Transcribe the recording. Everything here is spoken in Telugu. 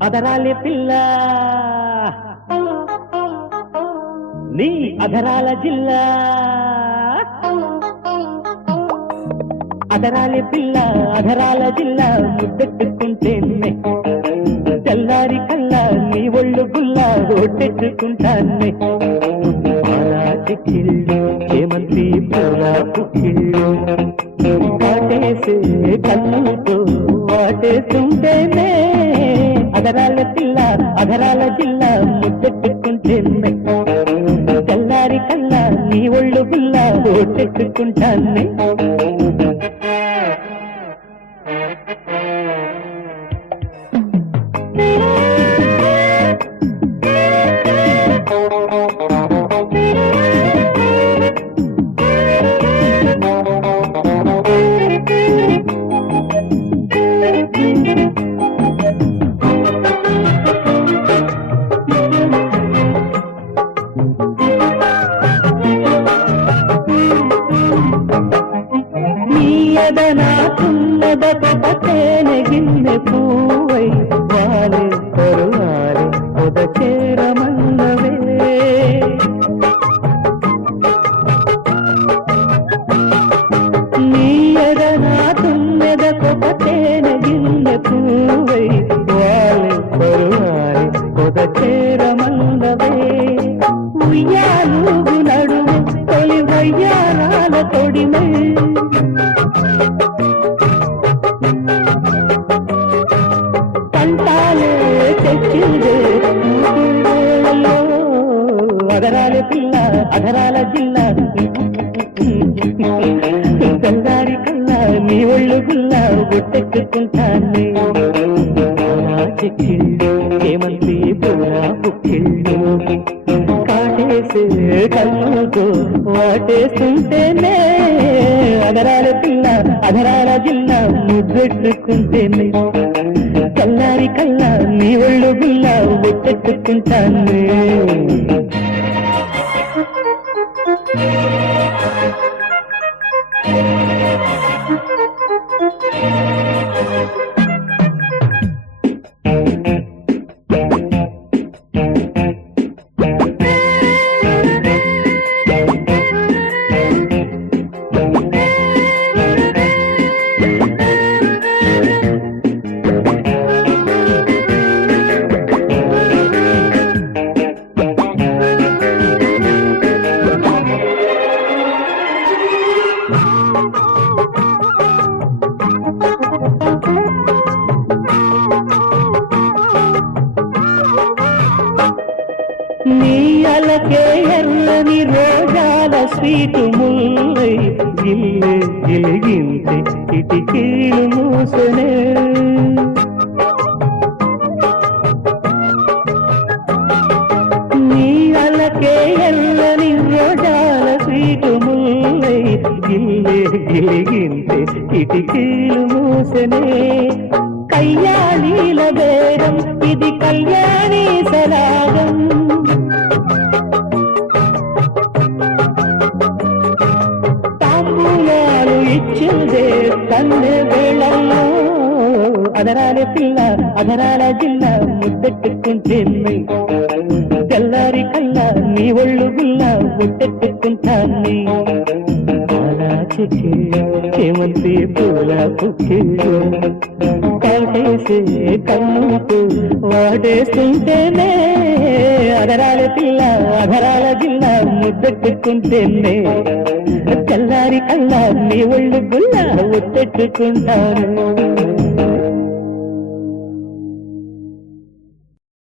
అదరాలి పిల్ల నీ అధరాల జిల్లా అదరాలి పిల్ల అధరాల జిల్లా ముద్దెట్టుకుంటే తెల్లారి కల్లా నీ ఒళ్ళు గుల్లా ఓటెట్టుకుంటాన్నే పాలా చిక్కిళ్ళు చేమంతి పూలా పుక్కిళ్ళు వాటేసే కన్నుతో వాటేస్తుంటేనే అదరాల పిల్ల అధరాల జిల్లా ముద్దెట్టుకుంటే తెల్లారి కల్లా నీ ఒళ్ళు గుల్లా ఓటెట్టుకుంటాన్నే తున్నదనే గిన్నె పూవై వాలే కరువాలే పొద చేరమన్నవే నీయదనా తున్నదనే గిన్నె పూవై వాలే కరువాలే పొద చేరమన్నవే ఉయ్యాలూగు నడుము తొలి వయ్యారాల తొడిమే అదరాలి పిల్ల అధరాల జిల్లా తెల్లారి కల్లా నీ ఒళ్ళు గుల్లా గుట్టెట్టుకుంటానే చిక్కిళ్ళు ఏమంతి పూలా పుక్కిళ్ళు కాటేసే కళ్ళతో వాటేస్తుంటేనే అదరాలి పిల్ల అధరాల జిల్లా ముద్దెట్టుకుంటేనే తెల్లారి కల్లా నీ ఒళ్ళు గుల్లా గుట్టెట్టుకుంటానే నీ అలకే ఎర్రని రోజాల స్వీటు ముల్లై గిల్లే గిలిగించి కిటికీలు మూసనే నీ అలకే ఎర్రని రోజాల స్వీటు ముల్లై గిల్లే గిలిగించి కిటికీలు మూసనే కళ్యాణీల బేరం ఇది కళ్యాణి సరాగం తాంబూలాలు ఇచ్చిందే కన్నె వేళల్లో అదరాలి పిల్ల అధరాల జిల్లా ముద్దెట్టుకుంటే తెల్లారి కల్లా నీ ఒళ్ళు గుల్లా ముద్దెట్టుకుంటాన్ని చేమంతి పూల పుక్కిళ్ళు కాటేసే కన్నుతో వాటేస్తుంటేనే అదరాల పిల్ల అధరాల జిల్లా ముద్దెట్టుకుంటేనే తెల్లారి కల్లా నీ ఒళ్ళు గుల్లా ముద్దెట్టుకుంటాను